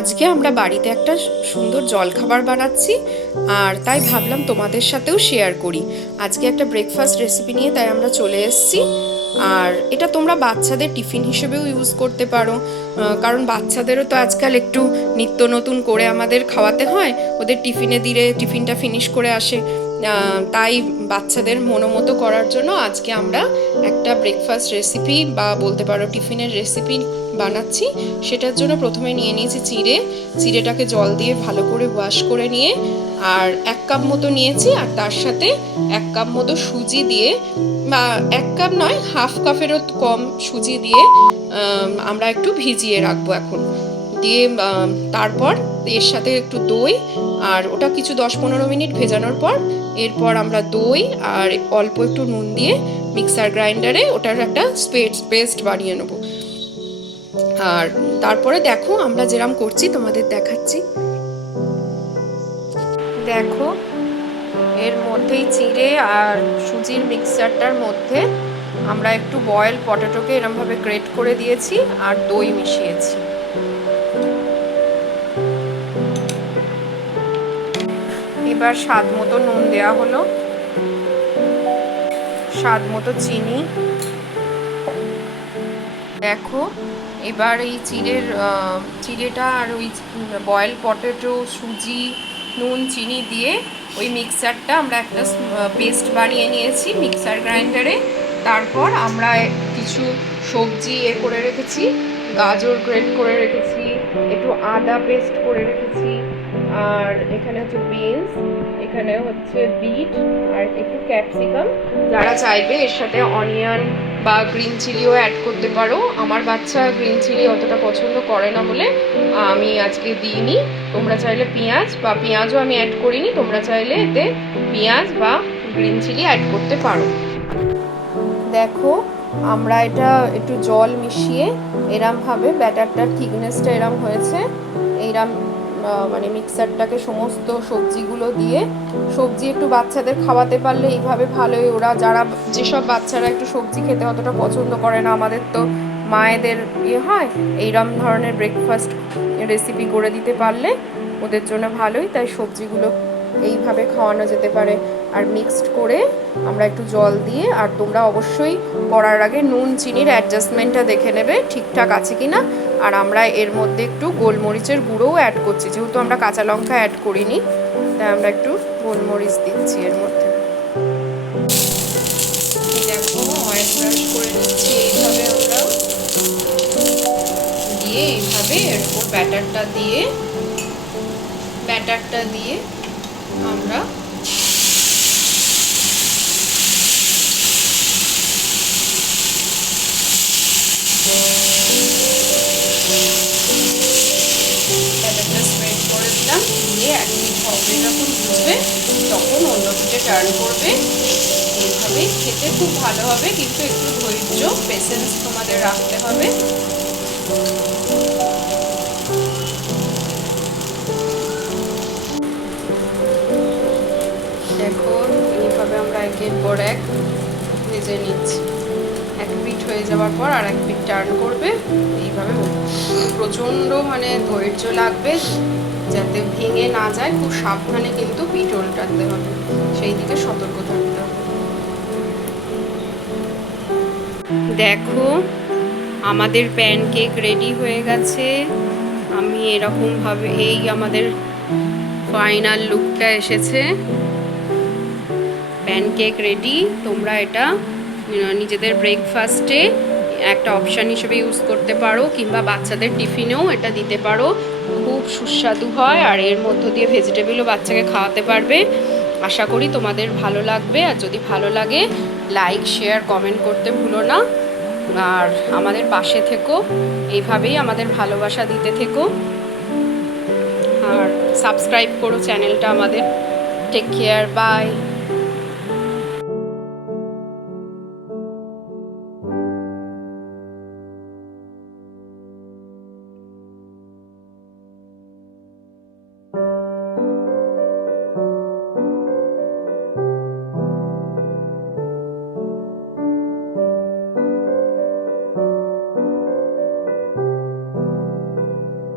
আজকে আমরা বাড়িতে একটা সুন্দর জলখাবার বানাচ্ছি, আর তাই ভাবলাম তোমাদের সাথেও শেয়ার করি। আজকে একটা ব্রেকফাস্ট রেসিপি নিয়ে তাই আমরা চলে এসেছি। আর এটা তোমরা বাচ্চাদের টিফিন হিসেবেও ইউজ করতে পারো, কারণ বাচ্চাদেরও তো আজকাল একটু নিত্য নতুন করে আমাদের খাওয়াতে হয়, ওদের টিফিনে দিলে টিফিনটা ফিনিশ করে আসে। তাই বাচ্চাদের মনোমতো করার জন্য আজকে আমরা একটা ব্রেকফাস্ট রেসিপি বা বলতে পারো টিফিনের রেসিপি বানাচ্ছি। সেটার জন্য প্রথমে নিয়ে নিয়েছি চিড়েটাকে জল দিয়ে ভালো করে ওয়াশ করে নিয়ে আর 1 কাপ মতো নিয়েছি, আর তার সাথে 1 কাপ মতো সুজি দিয়ে, বা 1 কাপ নয়, হাফ কাপেরও কম সুজি দিয়ে আমরা একটু ভিজিয়ে রাখবো এখন দিয়ে। তারপর এর সাথে একটু দই, আর ওটা কিছু 10-15 মিনিট ভেজানোর পর এরপর আমরা দই আর অল্প একটু নুন দিয়ে মিক্সার গ্রাইন্ডারে ওটার একটা পেস্ট বানিয়ে নেবো। আর তারপরে দেখো আমরা যেরকম করছি তোমাদের দেখাচ্ছি। দেখো এর মধ্যেই চিড়ে আর সুজির মিক্সচারটার মধ্যে আমরা একটু বয়েল পটেটোকে এরমভাবে গ্রেট করে দিয়েছি আর দই মিশিয়েছি। এবার স্বাদ মতো নুন দেওয়া হলো, স্বাদ মতো চিনি। দেখো এবার এই চিড়েটা আর ওই বয়েল পটেটো, সুজি, নুন, চিনি দিয়ে ওই মিক্সচারটা আমরা একটা পেস্ট বানিয়ে নিয়েছি মিক্সার গ্রাইন্ডারে। তারপর আমরা কিছু সবজি করে রেখেছি, গাজর গ্রেট করে রেখেছি, একটু আদা পেস্ট করে রেখেছি, আর এখানে হচ্ছে বিনস, এখানে হচ্ছে বিট আর একটু ক্যাপসিকাম। যারা চাইবে এর সাথে অনিয়ন বা গ্রিন চিলিও অ্যাড করতে পারো। আমার বাচ্চা গ্রিন চিলি অতটা পছন্দ করে না বলে আমি আজকে দিইনি। তোমরা চাইলে পেঁয়াজও আমি অ্যাড করিনি, তোমরা চাইলে এতে পেঁয়াজ বা গ্রিন চিলি অ্যাড করতে পারো। দেখো আমরা এটা একটু জল মিশিয়ে এরমভাবে ব্যাটারটার থিকনেসটা এরম হয়েছে, এইরম মানে মিক্সারটাকে সমস্ত সবজিগুলো দিয়ে, সবজি একটু বাচ্চাদের খাওয়াতে পারলে এইভাবে ভালোই, ওরা যেসব বাচ্চারা একটু সবজি খেতে অতটা পছন্দ করে না, আমাদের তো মায়েদের হয়, এইরম ধরনের ব্রেকফাস্ট রেসিপি করে দিতে পারলে ওদের জন্য ভালোই। তাই সবজিগুলো এইভাবে খাওয়ানো যেতে পারে। আর মিক্সড করে আমরা একটু জল দিয়ে, আর তোমরা অবশ্যই করার আগে নুন চিনির অ্যাডজাস্টমেন্টটা দেখে নেবে ঠিকঠাক আছে কি না। আর আমরা এর মধ্যে একটু গোলমরিচের গুঁড়োও অ্যাড করছি, যেহেতু আমরা কাঁচা লঙ্কা অ্যাড করিনি, তাই আমরা একটু গোলমরিচ দিচ্ছি এর মধ্যে। দেখো অয়েল ব্রাশ করে নিচ্ছি এইভাবে আমরা দিয়ে, এইভাবে এর উপর ব্যাটারটা দিয়ে আমরা ব্যাটারটা স্প্রেড করে দিলাম, দিয়ে এক পিঠ হবে যখন বুঝবে তখন অন্য পিঠে টার্ন করবে। এইভাবে খেতে খুব ভালো হবে, কিন্তু একটু ধৈর্য পেশেন্স তোমাদের রাখতে হবে। দেখো এইভাবে আমরা একের পর এক ভেজে নিচ্ছি। এক পিঠ হয়ে যাওয়ার পর আর এক পিঠ টার্ন করবে। এইভাবে প্রচণ্ড মানে ধৈর্য লাগবে যাতে ভেঙে না যায়, খুব সাবধানে কিন্তু পিঠ উল্টাতে হবে, সেই দিকে সতর্ক থাকতে হবে। দেখো আমাদের প্যানকেক রেডি হয়ে গেছে। আমি এরকমভাবে এই আমাদের ফাইনাল লুকটা এসেছে, প্যানকেক রেডি। তোমরা এটা নিজেদের ব্রেকফাস্টে একটা অপশান হিসেবে ইউজ করতে পারো, কিংবা বাচ্চাদের টিফিনেও এটা দিতে পারো, খুব সুস্বাদু হয়। আর এর মধ্য দিয়ে ভেজিটেবলও বাচ্চাকে খাওয়াতে পারবে। আশা করি তোমাদের ভালো লাগবে, আর যদি ভালো লাগে লাইক, শেয়ার, কমেন্ট করতে ভুলো না। আর আমাদের পাশে থেকো, এইভাবেই আমাদের ভালোবাসা দিতে থেকো, আর সাবস্ক্রাইব করো চ্যানেলটা আমাদের। Take care, by.